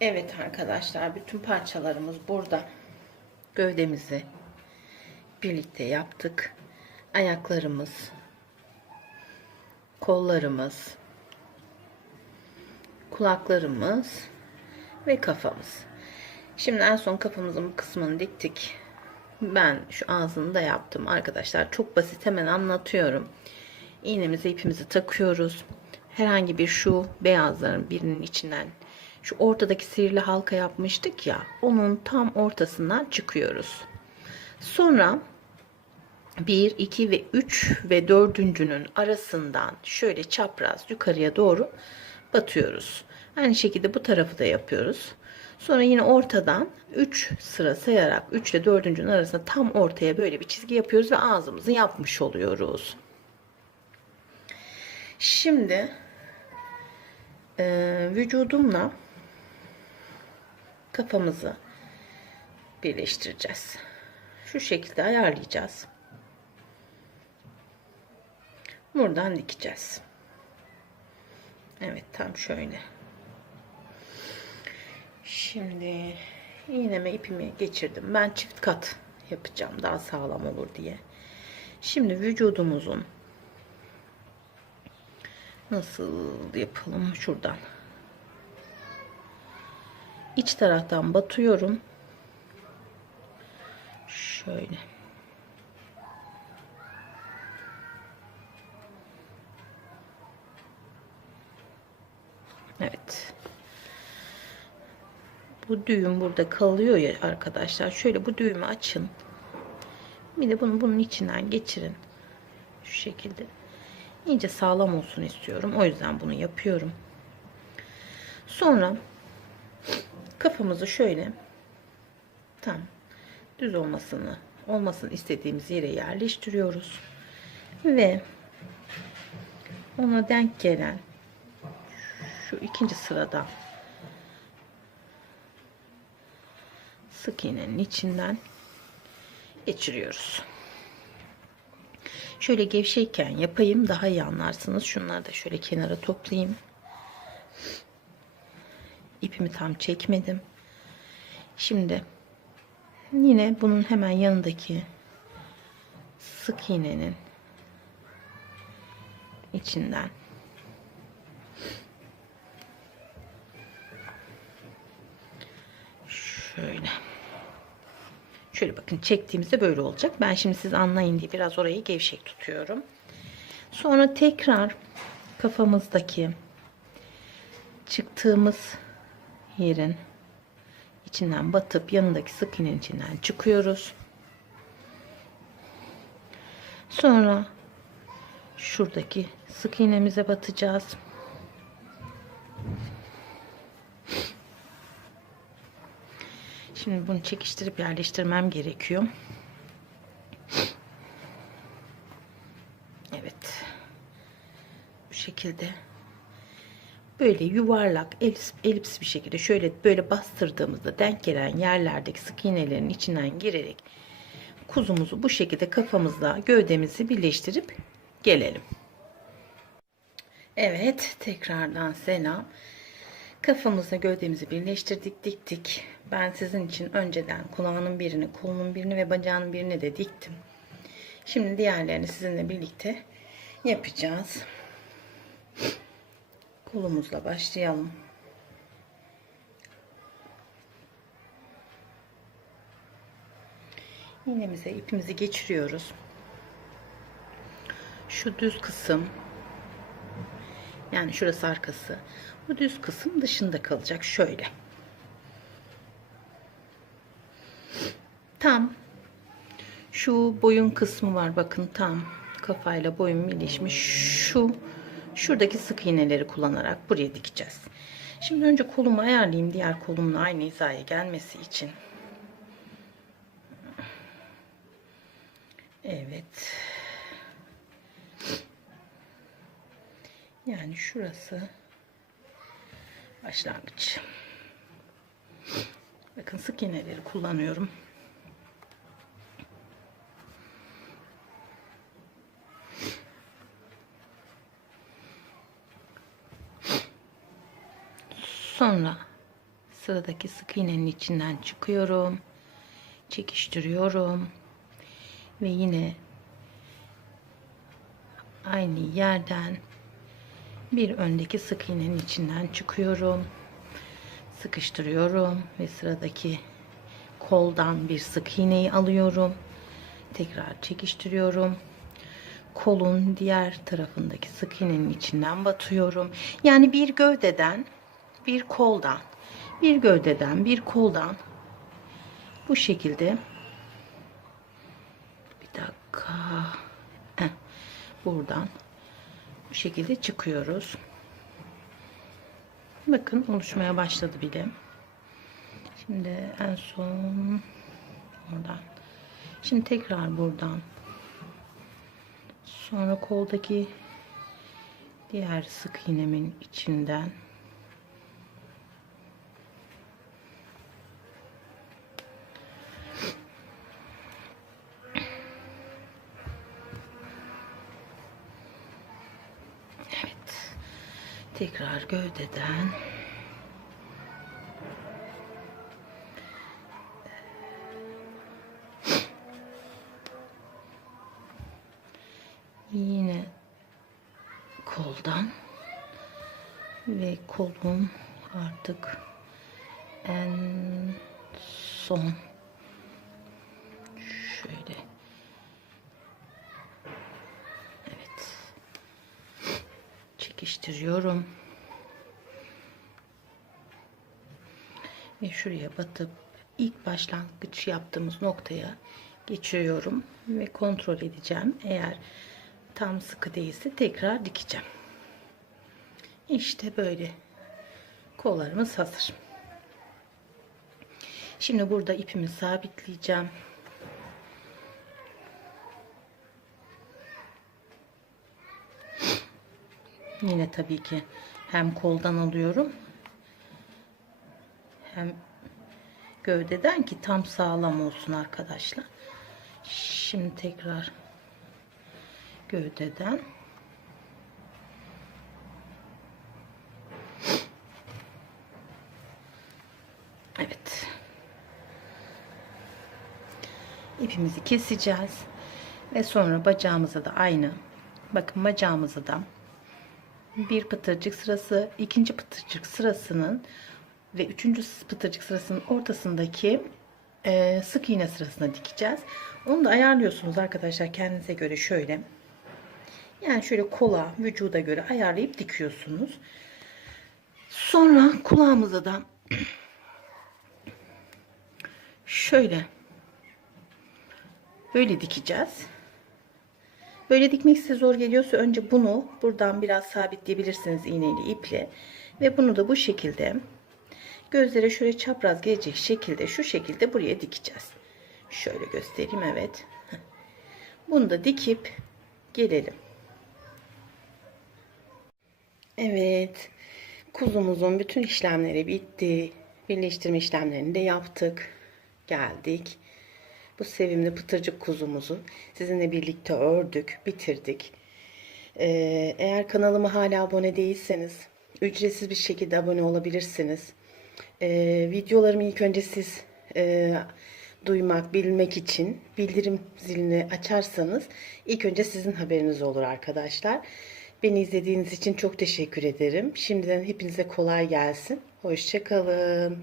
Evet arkadaşlar bütün parçalarımız burada. Gövdemizi birlikte yaptık. Ayaklarımız, kollarımız, kulaklarımız ve kafamız. Şimdi en son kafamızın bu kısmını diktik. Ben şu ağzını da yaptım arkadaşlar. Çok basit hemen anlatıyorum. İğnemizi ipimizi takıyoruz. Herhangi bir şu beyazların birinin içinden şu ortadaki sihirli halka yapmıştık ya onun tam ortasından çıkıyoruz. Sonra 1, 2 ve 3 ve 4.'nün arasından şöyle çapraz yukarıya doğru batıyoruz. Aynı şekilde bu tarafı da yapıyoruz. Sonra yine ortadan 3 sıra sayarak 3 ile 4.'ün arasında tam ortaya böyle bir çizgi yapıyoruz ve ağzımızı yapmış oluyoruz. Şimdi e, vücudumla kafamızı birleştireceğiz. Şu şekilde ayarlayacağız. Buradan dikeceğiz. Evet tam şöyle. Şimdi iğneme ipimi geçirdim. Ben çift kat yapacağım daha sağlam olur diye. Şimdi vücudumuzun nasıl yapalım şuradan. İç taraftan batıyorum. Şöyle. Evet. Bu düğüm burada kalıyor ya arkadaşlar. Şöyle bu düğümü açın. Bir de bunu bunun içinden geçirin. Şu şekilde. İyice sağlam olsun istiyorum. O yüzden bunu yapıyorum. Sonra kafamızı şöyle tam düz olmasını olmasını istediğimiz yere yerleştiriyoruz. Ve ona denk gelen şu ikinci sırada sık iğnenin içinden geçiriyoruz. Şöyle gevşeyken yapayım daha iyi anlarsınız. Şunları da şöyle kenara toplayayım. İpimi tam çekmedim. Şimdi yine bunun hemen yanındaki sık iğnenin içinden şöyle şöyle bakın çektiğimizde böyle olacak. Ben şimdi siz anlayın diye biraz orayı gevşek tutuyorum. Sonra tekrar kafamızdaki çıktığımız yerin içinden batıp yanındaki sık iğnenin içinden çıkıyoruz. Sonra şuradaki sık iğnemize batacağız. Şimdi bunu çekiştirip yerleştirmem gerekiyor. Evet. Bu şekilde böyle yuvarlak elips, elips bir şekilde şöyle böyle bastırdığımızda denk gelen yerlerdeki sık iğnelerin içinden girerek kuzumuzu bu şekilde kafamızla gövdemizi birleştirip gelelim. Evet tekrardan selam. Kafamızla gövdemizi birleştirdik diktik. Ben sizin için önceden kulağının birini, kolunun birini ve bacağının birini de diktim. Şimdi diğerlerini sizinle birlikte yapacağız. Kolumuzla başlayalım. İğnemize ipimizi geçiriyoruz. Şu düz kısım yani şurası arkası. Bu düz kısım dışında kalacak şöyle. Tam şu boyun kısmı var bakın tam kafayla boyun birleşmiş şu şuradaki sık iğneleri kullanarak buraya dikeceğiz. Şimdi önce kolumu ayarlayayım diğer kolumla aynı hizaya gelmesi için. Evet. Yani şurası başlangıç. Bakın sık iğneleri kullanıyorum. Sonra sıradaki sık iğnenin içinden çıkıyorum. Çekiştiriyorum. Ve yine aynı yerden bir öndeki sık iğnenin içinden çıkıyorum. Sıkıştırıyorum ve sıradaki koldan bir sık iğneyi alıyorum. Tekrar çekiştiriyorum. Kolun diğer tarafındaki sık iğnenin içinden batıyorum. Yani bir gövdeden, bir koldan, bir gövdeden, bir koldan bu şekilde bir dakika Heh, buradan bu şekilde çıkıyoruz. Bakın oluşmaya başladı bile. Şimdi en son oradan. Şimdi tekrar buradan. Sonra koldaki diğer sık iğnemin içinden Tekrar gövdeden. Yine koldan ve kolum artık en son. Şöyle. Evet. Çekiştiriyorum ve şuraya batıp ilk başlangıç yaptığımız noktaya geçiriyorum ve kontrol edeceğim. Eğer tam sıkı değilse tekrar dikeceğim. İşte böyle. Kollarımız hazır. Şimdi burada ipimi sabitleyeceğim. Yine tabii ki hem koldan alıyorum hem gövdeden ki tam sağlam olsun arkadaşlar. Şimdi tekrar gövdeden Evet. İpimizi keseceğiz ve sonra bacağımıza da aynı bakın bacağımıza da bir pıtırcık sırası, ikinci pıtırcık sırasının ve üçüncü pıtırcık sırasının ortasındaki e, sık iğne sırasına dikeceğiz. Onu da ayarlıyorsunuz arkadaşlar kendinize göre şöyle. Yani şöyle kola, vücuda göre ayarlayıp dikiyorsunuz. Sonra kulağımıza da şöyle böyle dikeceğiz. Böyle dikmek size zor geliyorsa önce bunu buradan biraz sabitleyebilirsiniz iğneyle iple ve bunu da bu şekilde gözlere şöyle çapraz gelecek şekilde şu şekilde buraya dikeceğiz. Şöyle göstereyim evet. Bunu da dikip gelelim. Evet. Kuzumuzun bütün işlemleri bitti. Birleştirme işlemlerini de yaptık. Geldik. Bu sevimli pıtırcık kuzumuzu sizinle birlikte ördük, bitirdik. Ee, eğer kanalıma hala abone değilseniz ücretsiz bir şekilde abone olabilirsiniz. Ee, videolarımı ilk önce siz e, duymak, bilmek için bildirim zilini açarsanız ilk önce sizin haberiniz olur arkadaşlar. Beni izlediğiniz için çok teşekkür ederim. Şimdiden hepinize kolay gelsin. Hoşçakalın.